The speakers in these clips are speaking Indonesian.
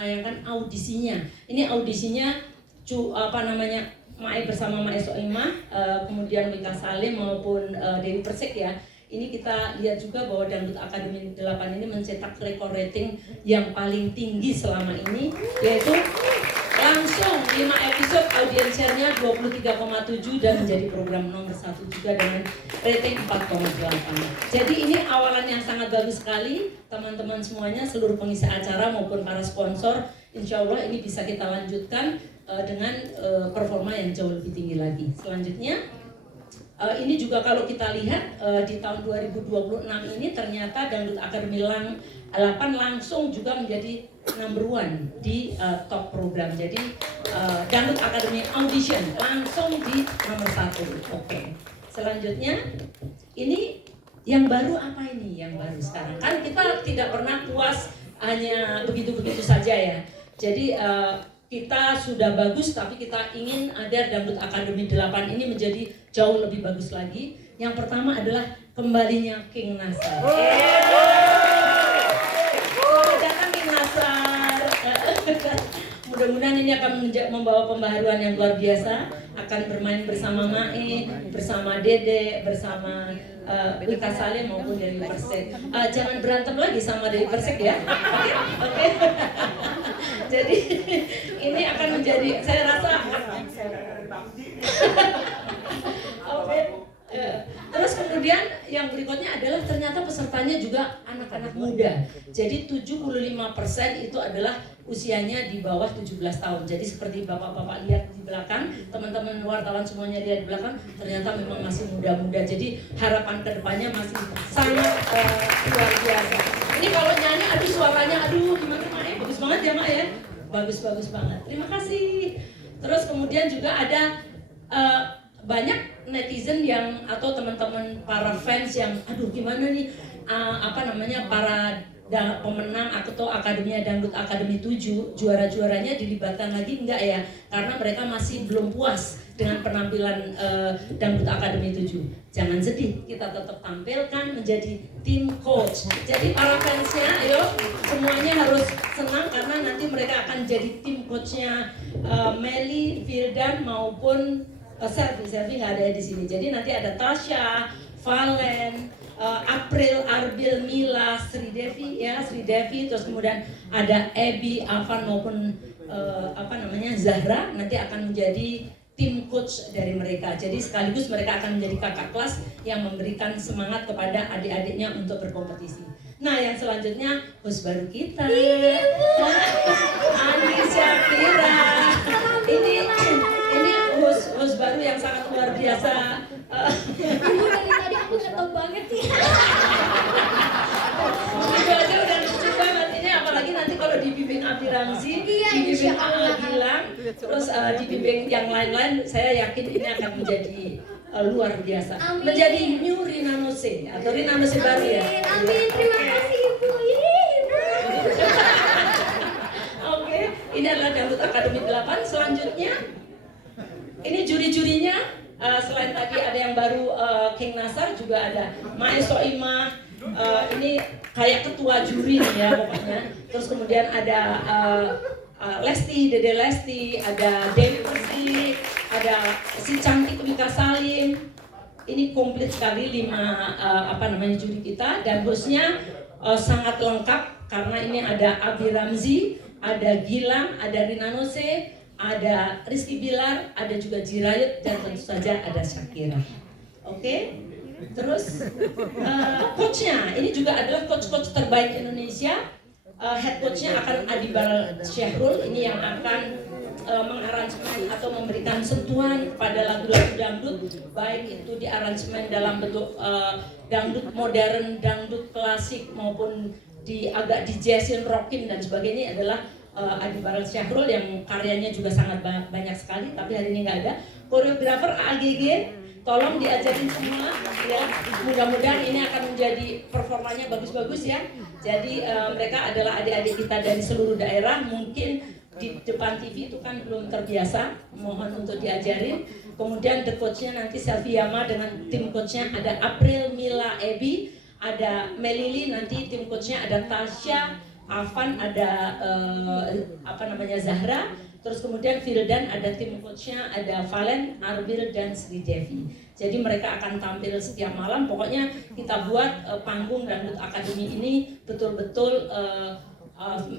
menayangkan audisinya. Ini audisinya Mae bersama Mae Soimah, kemudian Wika Salim maupun Dewi Persik ya. Ini kita lihat juga bahwa Dangdut Akademi 8 ini mencetak rekor rating yang paling tinggi selama ini, yaitu langsung 5 episode audience share-nya 23,7 dan menjadi program nomor 1 juga dengan rating 4,8. Jadi ini awalan yang sangat bagus sekali, teman-teman semuanya, seluruh pengisi acara maupun para sponsor, insya Allah ini bisa kita lanjutkan dengan performa yang jauh lebih tinggi lagi. Selanjutnya, ini juga kalau kita lihat di tahun 2026 ini ternyata Dangdut Akademi 8 langsung juga menjadi number 1 di top program. Jadi Dangdut Akademi Audition langsung di nomor 1. Oke. Selanjutnya ini yang baru apa ini? Yang baru sekarang kan kita tidak pernah puas hanya begitu-begitu saja ya. Jadi kita sudah bagus tapi kita ingin agar Dangdut Akademi 8 ini menjadi jauh lebih bagus lagi. Yang pertama adalah kembalinya King Nasar. Selamat datang King Nasar. Mudah-mudahan ini akan membawa pembaharuan yang luar biasa. Akan bermain bersama Mae, bersama Dede, bersama Wika Salim maupun Dewi Persik. Jangan berantem lagi sama Dewi Persik ya. Oke. Jadi ini akan menjadi, saya rasa oke. Terus kemudian yang berikutnya adalah ternyata pesertanya juga anak-anak muda. Jadi 75% itu adalah usianya di bawah 17 tahun. Jadi seperti bapak-bapak lihat di belakang, teman-teman wartawan semuanya lihat di belakang, ternyata memang masih muda-muda. Jadi harapan kedepannya masih sangat luar biasa. Ini kalau nyanyi, aduh suaranya, aduh gimana Mae? Bagus banget ya Mae ya? Bagus banget. Terima kasih. Terus kemudian juga ada banyak netizen yang atau teman-teman para fans yang aduh gimana nih para pemenang atau Akademinya Dangdut Akademi 7 juara-juaranya dilibatkan lagi enggak ya, karena mereka masih belum puas dengan penampilan Dangdut Akademi 7. Jangan sedih, kita tetap tampilkan menjadi tim coach. Jadi para fansnya ayo semuanya harus senang karena nanti mereka akan jadi tim coachnya Meli, Firdan maupun Selvi nggak ada di sini. Jadi nanti ada Tasya, Valen, April, Arbil, Mila, Sri Devi, terus kemudian ada Ebi, Afan maupun Zahra nanti akan menjadi tim coach dari mereka. Jadi sekaligus mereka akan menjadi kakak kelas yang memberikan semangat kepada adik-adiknya untuk berkompetisi. Nah, yang selanjutnya host baru kita, Andi Syafira. Ini host baru yang sangat luar biasa. Ibu dari tadi aku ngetop banget sih. Itu aja udah lucu banget. Ini apalagi nanti kalau dibimbing Abi Ramzi, dibimbing Ama Gilang, terus dibimbing yang lain-lain, saya yakin ini akan menjadi luar biasa. Amin. Menjadi new Rina Nose atau Rina Nose baru ya. Amin. Terima kasih Ibu. Oke, ini adalah Dangdut Akademi 8. Selanjutnya ini juri-jurinya, selain tadi ada yang baru King Nasar, juga ada Mae Soimah, ini kayak ketua juri nih ya pokoknya. Terus kemudian ada Lesti, Dede Lesti, ada Dewi Persik, ada si cantik Wika Salim. Ini komplit sekali 5 juri kita, dan hostnya sangat lengkap karena ini ada Abi Ramzi, ada Gilang, ada Rina Nose, ada Rizky Bilar, ada juga Jirayut, dan tentu saja ada Shakira. Oke? Terus coachnya, ini juga adalah coach-coach terbaik Indonesia. Head coachnya akan Adibal Syahrul, ini yang akan mengaransemen atau memberikan sentuhan pada lagu-lagu dangdut, baik itu di aransemen dalam bentuk dangdut modern, dangdut klasik, maupun agak di jazzin, rockin dan sebagainya adalah Adibal Syahrul yang karyanya juga sangat banyak sekali, tapi hari ini nggak ada. Koreografer AGG, tolong diajarin semua ya. Mudah-mudahan ini akan menjadi performanya bagus-bagus ya. Jadi mereka adalah adik-adik kita dari seluruh daerah. Mungkin di depan TV itu kan belum terbiasa, mohon untuk diajarin. Kemudian the coachnya nanti Selvi Yama dengan tim coachnya ada April, Mila, Ebi, ada Melili, nanti tim coachnya ada Tasya, Afan ada Zahra, terus kemudian Firdan ada tim coachnya, ada Valen, Arbil dan Sri Devi. Jadi mereka akan tampil setiap malam. Pokoknya kita buat panggung Dangdut Akademi ini betul-betul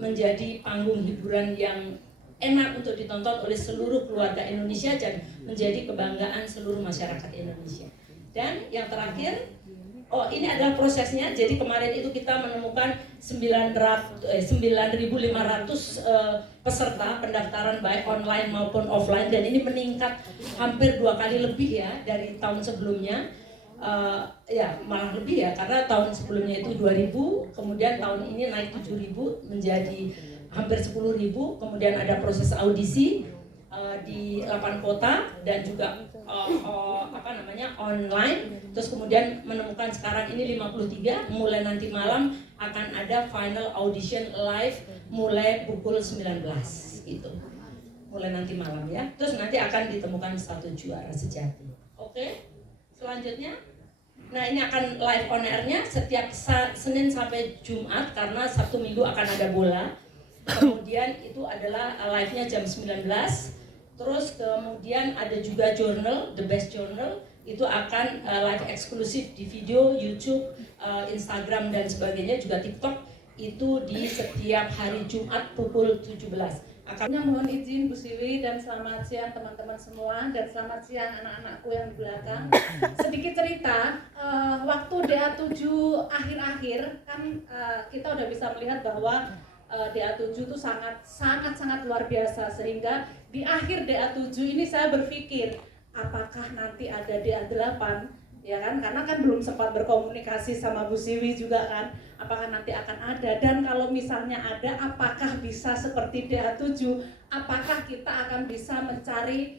menjadi panggung hiburan yang enak untuk ditonton oleh seluruh keluarga Indonesia dan menjadi kebanggaan seluruh masyarakat Indonesia. Dan yang terakhir, ini adalah prosesnya. Jadi kemarin itu kita menemukan 9.500 peserta pendaftaran baik online maupun offline, dan ini meningkat hampir 2 kali lebih ya dari tahun sebelumnya. Malah lebih ya, karena tahun sebelumnya itu 2.000, kemudian tahun ini naik 7.000 menjadi hampir 10.000. Kemudian ada proses audisi di 8 kota dan juga online. Terus kemudian menemukan sekarang ini 53. Mulai nanti malam akan ada final audition live mulai pukul 19 gitu. Mulai nanti malam ya. Terus nanti akan ditemukan satu juara sejati. Oke. Selanjutnya, nah ini akan live on air-nya setiap Senin sampai Jumat, karena Sabtu Minggu akan ada bola. Kemudian itu adalah live-nya jam 19. Terus kemudian ada juga journal, The Best Journal, itu akan live eksklusif di video, YouTube, Instagram dan sebagainya, juga TikTok, itu di setiap hari Jumat pukul 17. Mohon izin Bu Siwi dan selamat siang teman-teman semua, dan selamat siang anak-anakku yang di belakang. Sedikit cerita, waktu DA7 akhir-akhir kan kita udah bisa melihat bahwa DA7 itu sangat luar biasa, sehingga di akhir DA7 ini saya berpikir apakah nanti ada DA8, ya kan, karena kan belum sempat berkomunikasi sama Bu Siwi juga kan, apakah nanti akan ada, dan kalau misalnya ada, apakah bisa seperti DA7, apakah kita akan bisa mencari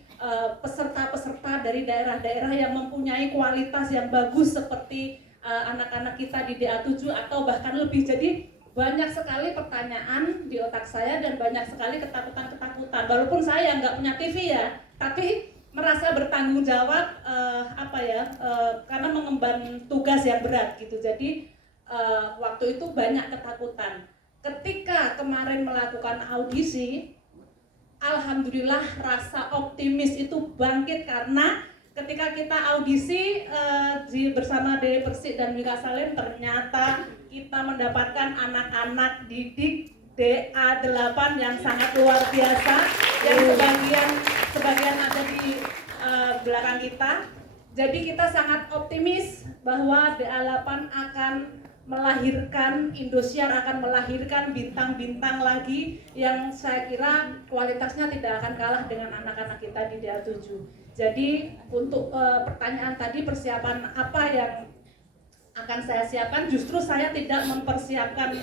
peserta-peserta dari daerah-daerah yang mempunyai kualitas yang bagus seperti anak-anak kita di DA7 atau bahkan lebih. Jadi banyak sekali pertanyaan di otak saya dan banyak sekali ketakutan-ketakutan. Walaupun saya nggak punya TV ya, tapi merasa bertanggung jawab karena mengemban tugas yang berat gitu. Jadi waktu itu banyak ketakutan. Ketika kemarin melakukan audisi, alhamdulillah rasa optimis itu bangkit, karena ketika kita audisi bersama Dewi Persik dan Mika Salim, ternyata kita mendapatkan anak-anak didik DA8 yang sangat luar biasa, yang sebagian ada di belakang kita. Jadi kita sangat optimis bahwa DA8 akan melahirkan, Indosiar akan melahirkan bintang-bintang lagi yang saya kira kualitasnya tidak akan kalah dengan anak-anak kita di DA7. Jadi untuk pertanyaan tadi, persiapan apa yang akan saya siapkan, justru saya tidak mempersiapkan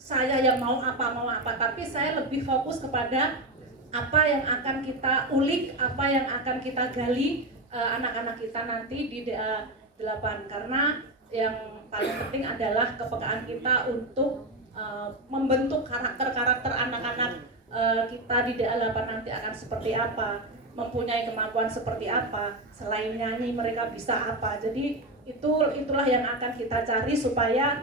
saya yang mau apa, tapi saya lebih fokus kepada apa yang akan kita ulik, apa yang akan kita gali anak-anak kita nanti di DA8, karena yang paling penting adalah kepekaan kita untuk membentuk karakter-karakter anak-anak kita di DA8 nanti akan seperti apa, mempunyai kemampuan seperti apa, selain nyanyi mereka bisa apa. Jadi itulah yang akan kita cari supaya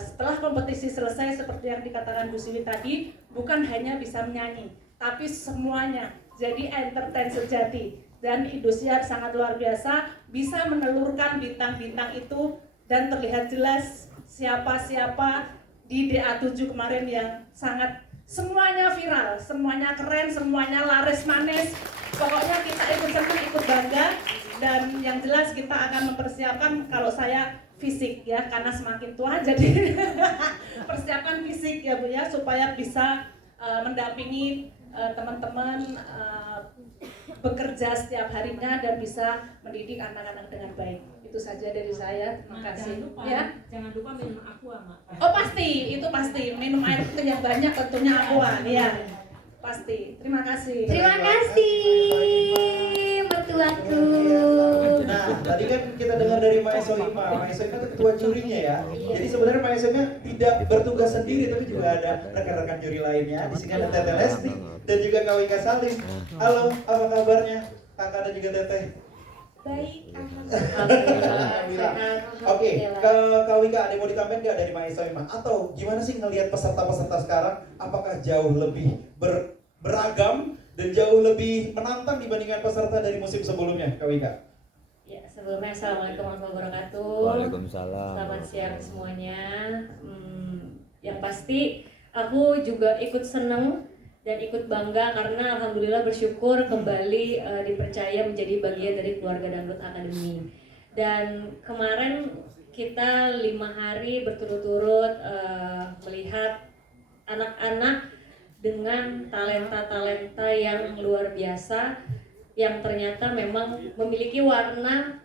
setelah kompetisi selesai, seperti yang dikatakan Bu Siwi tadi, bukan hanya bisa menyanyi, tapi semuanya jadi entertain sejati. Dan Indosiar sangat luar biasa, bisa menelurkan bintang-bintang itu dan terlihat jelas siapa-siapa di DA7 kemarin yang sangat semuanya viral, semuanya keren, semuanya laris manis. Pokoknya kita ikut senang, ikut bangga, dan yang jelas kita akan mempersiapkan, kalau saya fisik ya, karena semakin tua jadi persiapan fisik ya Bu ya, supaya bisa mendampingi teman-teman bekerja setiap harinya dan bisa mendidik anak-anak dengan baik. Itu saja dari saya. Terima kasih. Jangan lupa minum aqua, Mak. Oh pasti, itu pasti, minum air putih yang banyak, tentunya aqua ya. Pasti. Terima kasih. Terima kasih mertuaku. Nah, tadi kan kita dengar dari Mae Soima. Mae Soima itu ketua jurinya ya. Jadi sebenarnya Mae Soima tidak bertugas sendiri, tapi juga ada rekan-rekan juri lainnya. Di sini ada Teteh Lesti dan juga Kak Wika Salim. Halo, apa kabarnya? Kakak dan juga Teteh. Baik, Alhamdulillah. Oke, ke Kak Wika ada yang mau ditambahin nggak dari Maisa Ima? Atau gimana sih ngelihat peserta-peserta sekarang? Apakah jauh lebih beragam dan jauh lebih menantang dibandingkan peserta dari musim sebelumnya, Kak Wika? Ya, sebelumnya Assalamualaikum warahmatullahi wabarakatuh. Waalaikumsalam. Selamat siang semuanya. Yang pasti aku juga ikut seneng dan ikut bangga karena alhamdulillah bersyukur kembali dipercaya menjadi bagian dari keluarga Dangdut Academy. Dan kemarin kita 5 hari berturut-turut melihat anak-anak dengan talenta-talenta yang luar biasa yang ternyata memang memiliki warna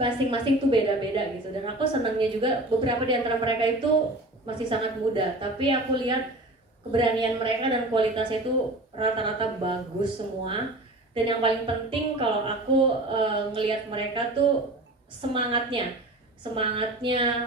masing-masing tuh beda-beda gitu. Dan aku senangnya juga beberapa di antara mereka itu masih sangat muda, tapi aku lihat keberanian mereka dan kualitasnya itu rata-rata bagus semua. Dan yang paling penting kalau aku ngelihat mereka tuh semangatnya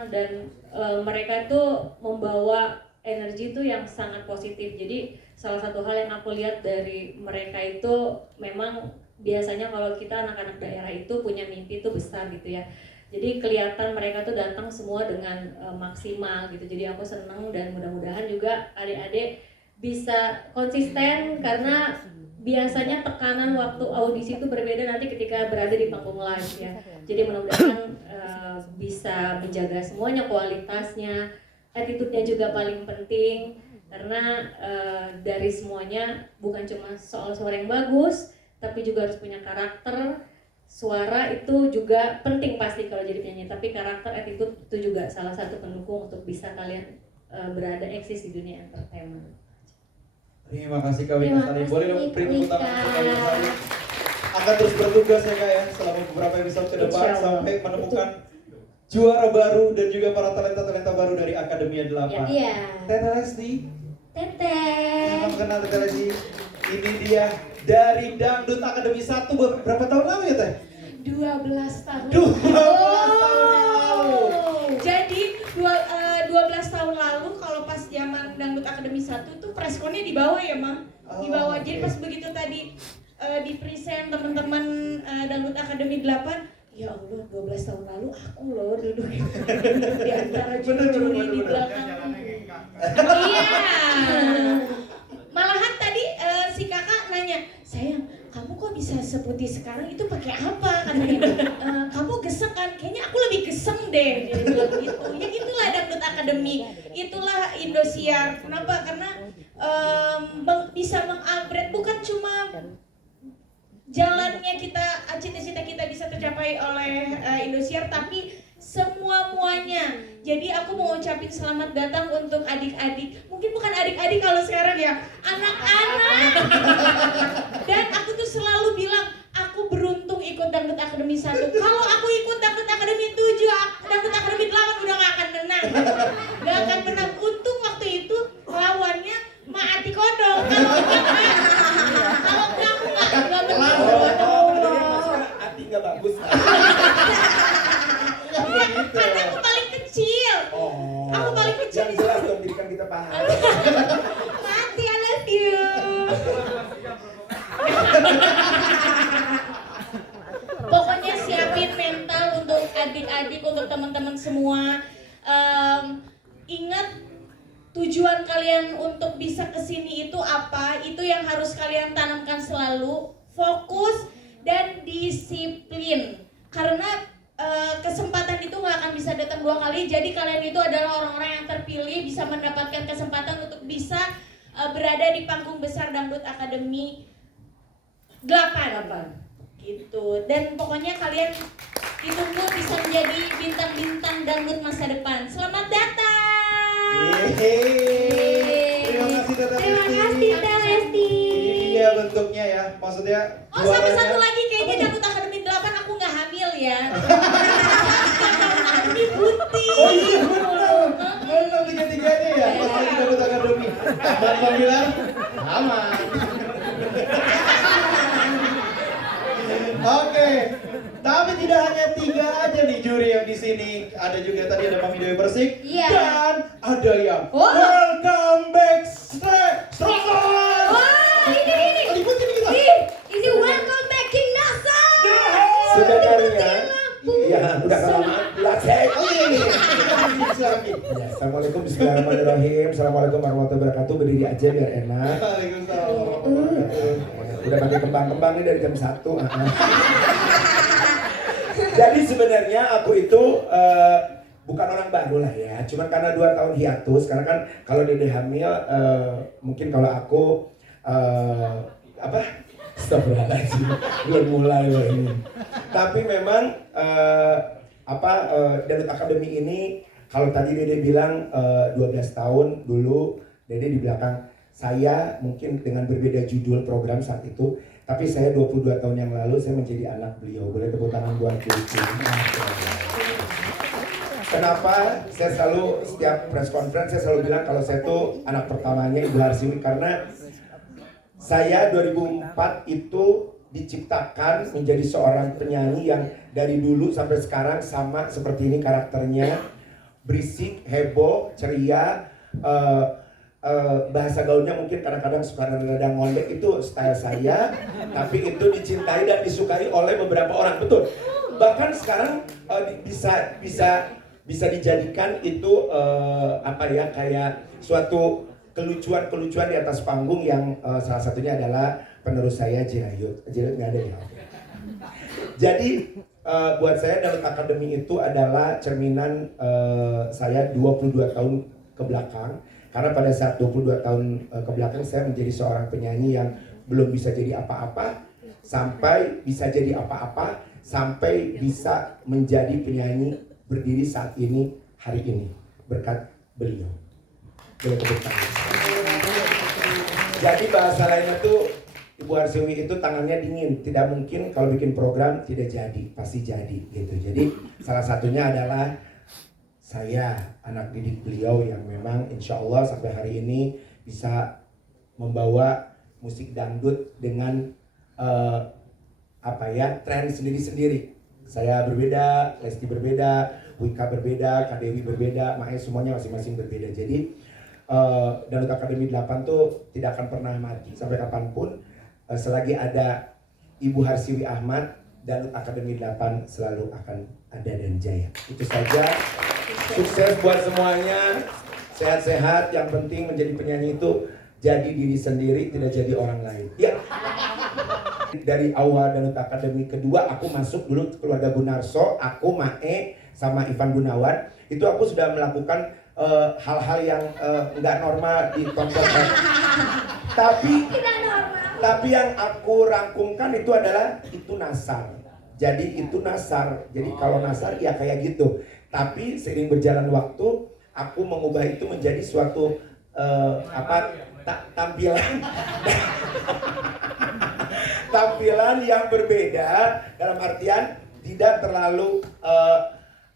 dan mereka tuh membawa energi tuh yang sangat positif. Jadi salah satu hal yang aku lihat dari mereka itu memang biasanya kalau kita anak-anak daerah itu punya mimpi itu besar gitu ya. Jadi kelihatan mereka tuh datang semua dengan maksimal gitu. Jadi aku seneng dan mudah-mudahan juga adik-adik bisa konsisten karena biasanya tekanan waktu audisi itu berbeda nanti ketika berada di panggung live ya. Jadi mudah-mudahan bisa menjaga semuanya, kualitasnya, attitude-nya juga paling penting karena dari semuanya bukan cuma soal suara yang bagus, tapi juga harus punya karakter. Suara itu juga penting pasti kalau jadi penyanyi, tapi karakter, attitude itu juga salah satu pendukung untuk bisa kalian berada eksis di dunia entertainment. Terima kasih Kak Wika. Terima Boleh kasih, dong beri tepuk tangan Wika. untuk Kak Wika Sari. Akan terus bertugas ya Kak ya selama beberapa episode ke depan Insya Allah. sampai menemukan juara baru dan juga para talenta-talenta baru dari Akademia 8. Iya. Tete Lesti, Teteh. sama kenal Tete Lesti. Ini dia dari Dangdut Akademi 1 berapa tahun lalu ya Teh? 12 tahun. 12 tahun yang lalu. Jadi 12 tahun lalu kalau pas zaman Dangdut Akademi 1 tuh preskonnya di bawah ya, Mam. Di bawah. Jadi pas begitu tadi di present teman-teman Dangdut Akademi 8, ya Allah 12 tahun lalu aku loh duduk di antara juri-juri di belakang. Iya. Malahan tadi si kakak nanya, sayang, kamu kok bisa seputih sekarang itu pakai apa? Katanya, kamu gesek kan? Kayaknya aku lebih gesem deh. Dia bilang gitu. Ya itulah Dangdut Academy, itulah Indosiar. Kenapa? Karena bisa meng-upgrade bukan cuma jalannya kita, cita-cita kita bisa tercapai oleh Indosiar, tapi semua-muanya. Jadi aku mau ucapin selamat datang untuk adik-adik. Mungkin bukan adik-adik kalau sekarang ya, anak-anak. Dan aku tuh selalu bilang, aku beruntung ikut Dangdut Academy 1. Kalau aku ikut Dangdut Academy 7, Dangdut Academy 8 udah gak akan menang. Gak akan menang. Untung waktu itu lawannya Ma Ati Kodong. Kalau enggak aku gak menang. Hati nggak bagus. Karena aku paling kecil. Oh. Aku paling kecil. Yang jelas dong dirikan kita paham. Mati, I love you. Pokoknya siapin mental untuk adik-adik, untuk teman-teman semua. Ingat tujuan kalian untuk bisa kesini itu apa? Itu yang harus kalian tanamkan selalu. Fokus dan disiplin. Karena kesempatan itu nggak akan bisa datang 2 kali. Jadi kalian itu adalah orang-orang yang terpilih, bisa mendapatkan kesempatan untuk bisa berada di panggung besar Dangdut Academy 8 gitu. Dan pokoknya kalian ditunggu bisa menjadi bintang-bintang dangdut masa depan. Selamat datang. Terima kasih Tete Terima Lesti. kasih, Teh Lesti. Ini dia bentuknya ya, maksudnya Oh, sama juaranya. satu lagi kayaknya Dangdut Academy 8 aku nggak hamil ya. Dangdut Academy putih. Oh iya benar. Benar tiga-tiganya ya. Pas lagi Dangdut Akademi. Aman Bang Bilar? Aman. Oke. Tapi tidak hanya 3 aja nih juri yang di sini. Ada juga tadi ada Mami Dewi Persik. Iya. Dan ada yang Oh. Welcome Back Stronghold. Wah, ini. Ikutin kita. Ini welcome back King Nasar. Sudah dari Assalamualaikum, bismillahirrahmanirrahim. Assalamualaikum warahmatullahi wabarakatuh. Berdiri aja biar enak. Waalaikumsalam. Udah pakai kembang-kembang nih dari jam 1. Jadi sebenarnya aku itu bukan orang baru lah ya. Cuman karena 2 tahun hiatus. Karena kan kalau Dede hamil, mungkin kalau aku Astagfirullahaladzim, belum mulai loh ini. Tapi memang Danut Academy ini, kalau tadi Dede bilang 12 tahun dulu, Dede di belakang saya mungkin dengan berbeda judul program saat itu, tapi saya 22 tahun yang lalu saya menjadi anak beliau. Boleh tepuk tangan buat Dede. Kenapa saya selalu setiap press conference saya selalu bilang kalau saya tuh anak pertamanya Ibu Harsiwi, karena saya 2004 itu diciptakan menjadi seorang penyanyi yang dari dulu sampai sekarang sama seperti ini karakternya, berisik, heboh, ceria, bahasa gaulnya mungkin kadang-kadang suka rada ngondek, itu style saya, tapi itu dicintai dan disukai oleh beberapa orang, betul. Bahkan sekarang bisa dijadikan itu kayak suatu kelucuan di atas panggung yang salah satunya adalah penerus saya Jirayut nggak ada ya. Jadi buat saya Danut Academy itu adalah cerminan saya 22 tahun ke belakang, karena pada saat 22 tahun ke belakang saya menjadi seorang penyanyi yang belum bisa jadi apa-apa sampai bisa jadi apa-apa sampai bisa menjadi penyanyi berdiri saat ini hari ini berkat beliau. Boleh tepuk tangan. Jadi bahasa lainnya tuh Ibu Harsiwi itu tangannya dingin, tidak mungkin kalau bikin program tidak jadi, pasti jadi gitu. Jadi salah satunya adalah saya anak didik beliau yang memang insya Allah sampai hari ini bisa membawa musik dangdut dengan tren sendiri-sendiri. Saya berbeda, Lesti berbeda, Wika berbeda, Kak Dewi berbeda, Mae semuanya masing-masing berbeda. Jadi Danut Academy 8 tuh tidak akan pernah mati sampai kapanpun. Selagi ada Ibu Harsiwi Ahmad, Danut Academy 8 selalu akan ada dan jaya. Itu saja. Sukses buat semuanya. Sehat-sehat. Yang penting menjadi penyanyi itu jadi diri sendiri, tidak jadi orang lain. Ya. Dari awal Danut Academy kedua, aku masuk dulu keluarga Gunarso, aku Mae sama Ivan Gunawan. Itu aku sudah melakukan hal-hal yang nggak normal di tonton. Tapi yang aku rangkumkan itu adalah itu nasar. Jadi itu nasar. Jadi kalau nasar ya kayak gitu. Tapi seiring berjalan waktu, aku mengubah itu menjadi suatu tampilan yang berbeda, dalam artian tidak terlalu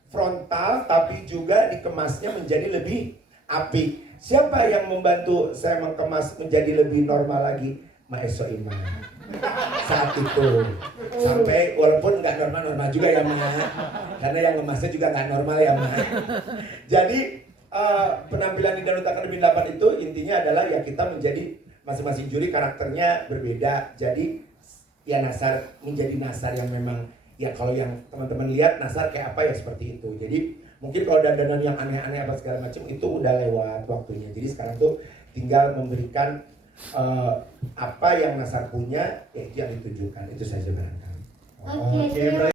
frontal, tapi juga dikemasnya menjadi lebih apik. Siapa yang membantu saya mengemas menjadi lebih normal lagi? Mae Soimah. Saat itu sampai walaupun nggak normal juga ya Ma, karena yang ngemasnya juga nggak normal ya Ma. Jadi penampilan di Danut Academy 8 itu intinya adalah ya kita menjadi masing-masing juri karakternya berbeda. Jadi ya nasar menjadi nasar yang memang ya kalau yang teman-teman lihat nasar kayak apa ya seperti itu. Jadi mungkin kalau dandanan yang aneh-aneh apa segala macam itu udah lewat waktunya. Jadi sekarang tuh tinggal memberikan apa yang nasar punya, ya itu yang ditunjukkan. Itu saja barangkali. Oke.